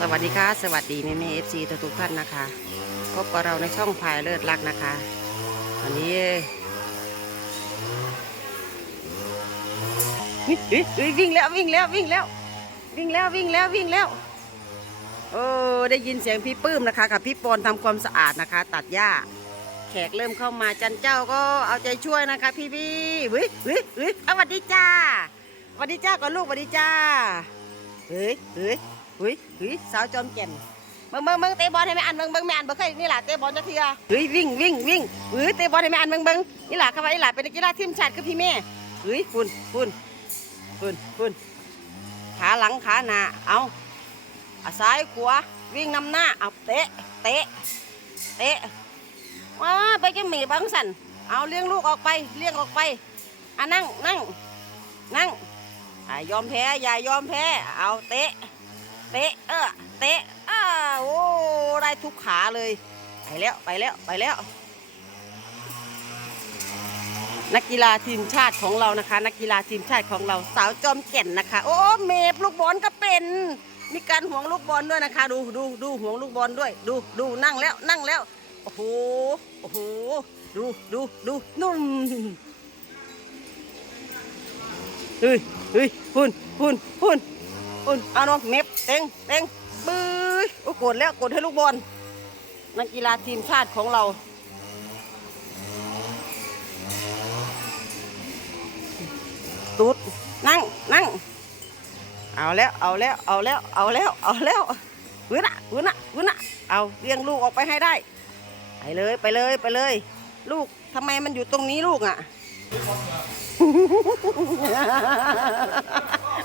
สวัสดีค่ะ สวัสดีแม่แม่เอฟซีทุกท่านนะคะพบกับเราในช่องพายเลิศรักนะคะวันนี้เฮ้ยเฮ้ยวิ่งแล้ววิ่งแล้ววิ่งแล้ววิ่งแล้ววิ่งแล้ววิ่งแล้วโอ้ได้ยินเสียงพี่ปื้มนะคะกับพี่ปอนทำความสะอาดนะคะ ตัดหญ้า แขกเริ่มเข้ามาจันเจ้าก็เอาใจช่วยนะคะ พี่พี่เฮ้ยเฮ้ยเฮ้ยสวัสดีจ้าสวัสดีจ้าก่อนลูกสวัสดีจ้าเฮ้ยเฮ้ย เฮ้ยเฮ้ยสาวจอมแก่นเบิ่งเบิ่งเบิ่งเตะบอลให้แม่อันเบิ่งเบิ่งแม่อันบ่เคยนี่แหละเตะบอลจักเทื่อเฮ้ยวิ่งวิ่งวิ่งเฮ้ยเตะบอลให้แม่อันเบิ่งเบิ่งนี่แหละครับว่านี่แหละเป็นนักกีฬาทีมชาติคือพี่แม่เฮ้ยฝุ่นฝุ่นฝุ่นฝุ่นขาหลังขาหน้าเอาอาซ้ายขวาวิ่งนำหน้าเอาเตะเตะเตะว้าไปจะหมีบังสันเอาเลี้ยงลูกออกไปเลี้ยงออกไปอะนั่งนั่งนั่งอะยอมแพ้อย่ายอมแพ้เอาเตะ เตะเออเตะอ้าโอ้ได้ทุกขาเลยไปแล้วไปแล้วไปแล้ว นักกีฬาทีมชาติของเรานะคะ นักกีฬาทีมชาติของเราสาวจอมแก่นนะคะ โอ้เมฟลูกบอลก็เป็นมีการห่วงลูกบอลด้วยนะคะ ดูดูดูห่วงลูกบอลด้วย ดูดูนั่งแล้วนั่งแล้วโอ้โหโอ้โหดูดูดูนุ่มเฮ้ยเฮ้ยพุ่นพุ่นพุ่น อุ่นเอาน้องเม็บเต็งเต็งบื้อโอ้กดแล้วกดให้ลูกบอลนักกีฬาทีมชาติของเราตูดนั่งนั่งเอาแล้วเอาแล้วเอาแล้วเอาแล้วเอาแล้ววืนอะวืนอะวืนอะเอาเลี้ยงลูกออกไปให้ได้ ไปเลยไปเลยไปเลย ลูกทำไมมันอยู่ตรงนี้ลูกอะ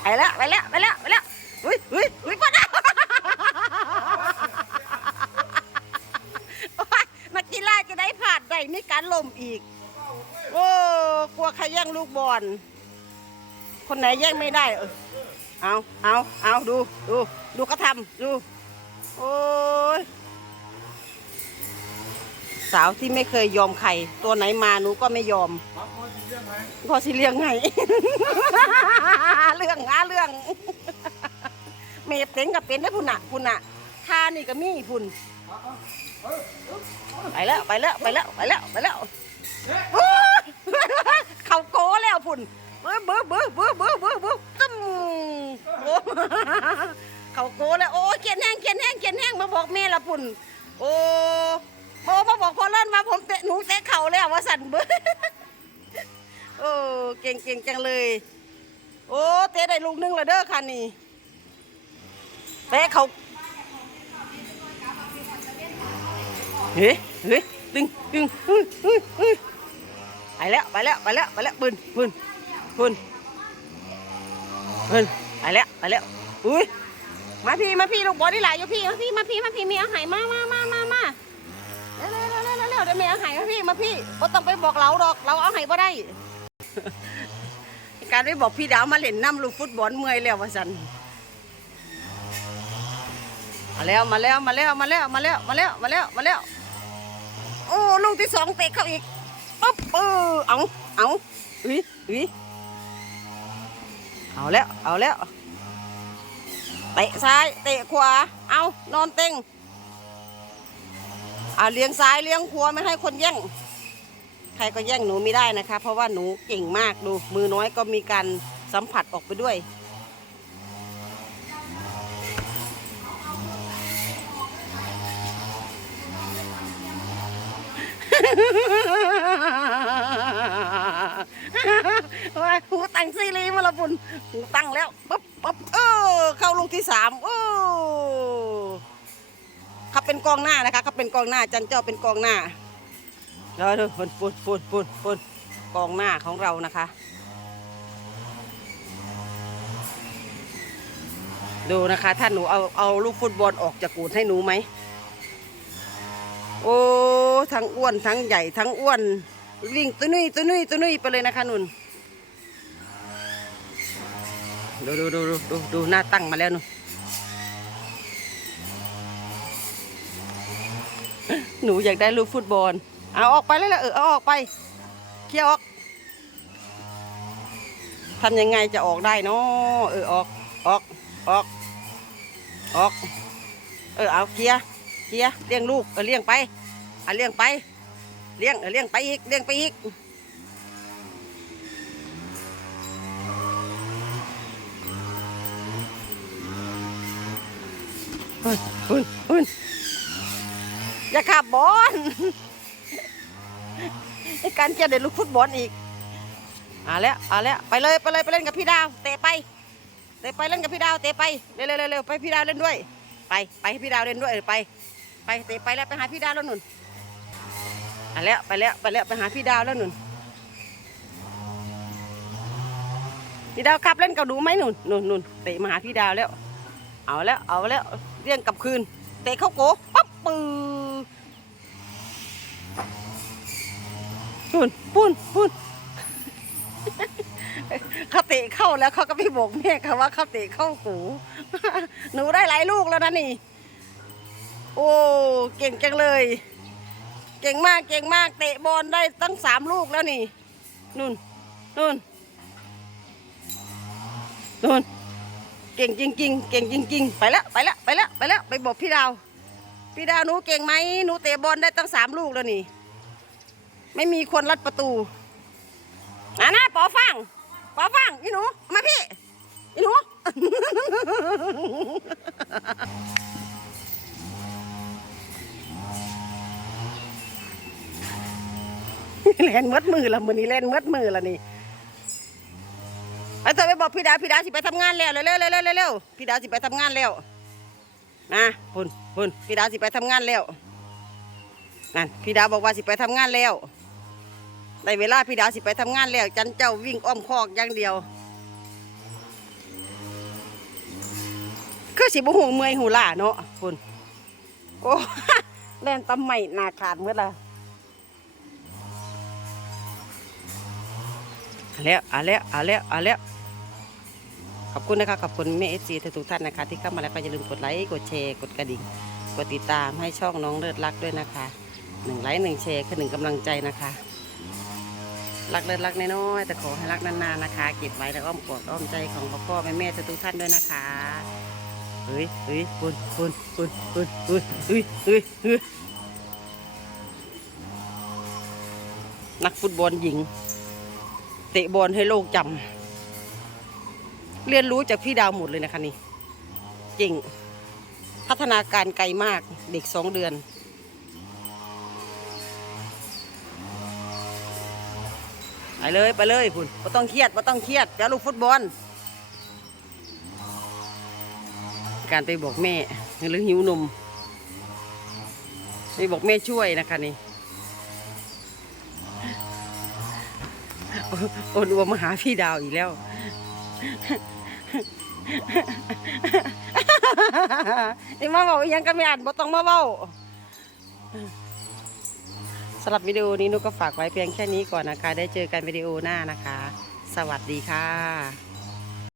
ไปแล้วไปแล้วไปแล้วไปแล้ว อุ้ยอุ้ยอุ้ยปะนะโอ๊ยนักกีฬาจะได้ผ่านได้มีการล้มอีก โอ้กลัวใครแย่งลูกบอล คนไหนแย่งไม่ได้ เออเอาเอาเอาดูดูดูก็ทำดู โอ้ยสาวที่ไม่เคยยอมใคร ตัวไหนมาหนูก็ไม่ยอมพอสิเลี้ยงไง เรื่องงาเรื่อง เมเต็งกับเป็นได้พุ่นน่ะพุ่นน่ะท่านี่ก็มีพุ่นไปแล้วไปแล้วไปแล้วไปแล้วไปแล้วเขาโก้แล้วพุ่นเบื้อเบื้อเบื้อเบื้อเบื้อเบื้อเบื้อตึ้มเขาโก้แล้วโอ้เกียนแห้งเกียนแห้งเกียนแห้งมาบอกแม่ละพุ่นโอ้โอ้มาบอกพอเล่นมาผมเตะหนูเตะเข่าแล้วว่าสั่นเบื้อโอ้เก่งเก่งจังเลย โอ้เตะได้ลูกหนึงล้วเด้อคันนี่ เตะเขาเฮ้ยเฮ้ยดึงดึงอื้ออื้ออื้อไปแล้วไปแล้วไปแล้วไปแล้วปืนปืนปืนปืนไปแล้วไปแล้วอุ้ยมาพี่มาพี่ลูกบอลนี่หลายอยู่พี่มาพี่มาพี่มาพี่มีอาหารมามามามามาเร็วเร็วเร็วเร็วเร็วเดี๋ยวมีอาหารมาพี่มาพี่บ่ต้องไปบอกเราดอกเราเอาให้บ่ได้ การได้บอกพี่ดาวมาเล่นน้ำลูกฟุตบอลเมื่อยแล้วว่าสัน มาแล้วมาแล้วมาแล้วมาแล้วมาแล้วมาแล้วมาแล้วมาแล้วโอ้ลูกที่สองเตะเข้าอีกปุ๊บเออเอาเอาอุ้ยอุ้ยเอาแล้วเอาแล้วเตะซ้ายเตะขวาเอานอนเต็งอ่าเลี้ยงซ้ายเลี้ยงขวาไม่ให้คนแย่งใครก็แย่งหนูไม่ได้นะคะ เพราะว่าหนูเก่งมากดูมือน้อยก็มีการสัมผัสออกไปด้วย ว่าหูตั้งซีรีส์มาละปุ่นหูตั้งแล้วปั๊บปั๊บเออเข้าลูกที่สามโอ้เขาเป็นกองหน้านะคะเขาเป็นกองหน้าจันเจ้าเป็นกองหน้าเดี๋ยวดูฝุ่นฝุ่นฝุ่นฝุ่นฝุ่นกองหน้าของเรานะคะ ดูนะคะ ถ้าหนูเอาเอาลูกฟุตบอลออกจากกูดให้หนูไหมโอ้ ทั้งอ้วนทั้งใหญ่ทั้งอ้วน วิ่งตัวนุ้ยตัวนุ้ยตัวนุ้ยไปเลยนะคะนุ่นดูดูดูดูดูดูหน้าตั้งมาแล้วนุ่นหนูอยากได้ลูกฟุตบอล เอาออกไปเลยละเออเอาออกไปเคลียร์ออกทำยังไงจะออกได้เนาะเออออกออกออกออก เออเอาเคลียร์เคลียร์เลี้ยงลูกเออเลี้ยงไป อะเลี้ยงไป เลี้ยงเลี้ยงไปอีก เลี้ยงไปอีกเฮ้ยเฮ้ยเฮ้ยอย่าขับบอลไอการเกียร์เด็ลูกฟุตบอลอีกเอาแล้วเอาแล้วไปเลยไปเลยไปเล่นกับพี่ดาวเตะไปเตะไปเล่นกับพี่ดาวเตะไปเร็วเร็วเร็วไปพี่ดาวเล่นด้วย ไปไปให้พี่ดาวเล่นด้วยไป ไปเตะไปแล้วไปหาพี่ดาวแล้วหนุน อะแล้วไปแล้วไปแล้วไปหาพี่ดาวแล้วหนุนพี่ดาวครับเล่นกับหนูไหมหนุนหนุนหนุนเตะมาหาพี่ดาวแล้ว เอาแล้วเอาแล้วเรียงกลับคืน เตะเข้าโกปั๊บปือปุ่นปุ่นปุ่นเขาเตะเข้าแล้วเขาก็ไปบอกแม่เขาว่าเขาเตะเข้ากูหนูได้หลายลูกแล้วนะนี่ โอ้เก่งจังเลย เก่งมากเก่งมากเตะบอลได้ตั้งสามลูกแล้วนี่นู่นนู่นนู่นเก่งจริง ๆ เก่งจริง ๆ ไปแล้วไปแล้วไปแล้วไปแล้วไปบอกพี่ดาว พี่ดาวหนูเก่งไหมหนูเตะบอลได้ตั้งสามลูกแล้วนี่ ไม่มีคนรัดประตูอะนะปอฟังปอฟังอีหนูมาพี่อีหนู เล่นมดมือละมือนี้เล่นมดมือละนี่ไอ้เธอไปบอกพี่ดาพี่ดาสิไปทำงานแล้วเร็วเร็วเร็วเร็วเร็วเร็วพี่ดาสิไปทำงานแล้วนะพุ่นพุ่นพี่ดาสิไปทำงานแล้วนั่นพี่ดาบอกว่าสิไปทำงานแล้วได้เวลาพี่ดาสิไปทำงานแล้ว จันเจ้าวิ่งอ้อมคอกอย่างเดียวคือสิบุหูเมื่อยหูล่าเนาะพุ่นโอ้เล่นตำไม่นาขาดเมื่อละ แล้วเอาแล้วเอาแล้วเอาแล้วขอบคุณนะคะขอบคุณแม่เอซีทุกท่านนะคะ ที่เข้ามาแล้วก็อย่าลืมกดไลค์กดแชร์กดกระดิ่งกดติดตามให้ช่องน้องเลิศรักด้วยนะคะหนึ่งไลค์หนึ่งแชร์คือหนึ่งกำลังใจนะคะ รักเลิศรักน้อยแต่ขอให้รักนานๆนะคะ เก็บไว้ในอ้อมกอดอ้อมใจของพ่อพ่อแม่แม่ทุกท่านด้วยนะคะเฮ้ยเฮ้ยปุนปุนปุนปุนปุนเฮ้ยเฮ้ยเฮ้ยนักฟุตบอลหญิง เตะบอลให้โลกจำเรียนรู้จากพี่ดาวหมดเลยนะคะนี่เก่งพัฒนาการไกลมากเด็กสองเดือน ไปเลยไปเลยคุณไม่ต้องเครียดไม่ต้องเครียดจะลูกฟุตบอล การไปบอกแม่หรือหิวนมไปบอกแม่ช่วยนะคะนี่ โอนอัวมาหาพี่ดาวอีกแล้ว นี่มาบอกยังกันไม่อ่านบ่ต้องมาเว้าสำหรับวิดีโอนี้นุกก็ฝากไว้เพียงแค่นี้ก่อนนะคะ ได้เจอกันวิดีโอหน้านะคะ สวัสดีค่ะ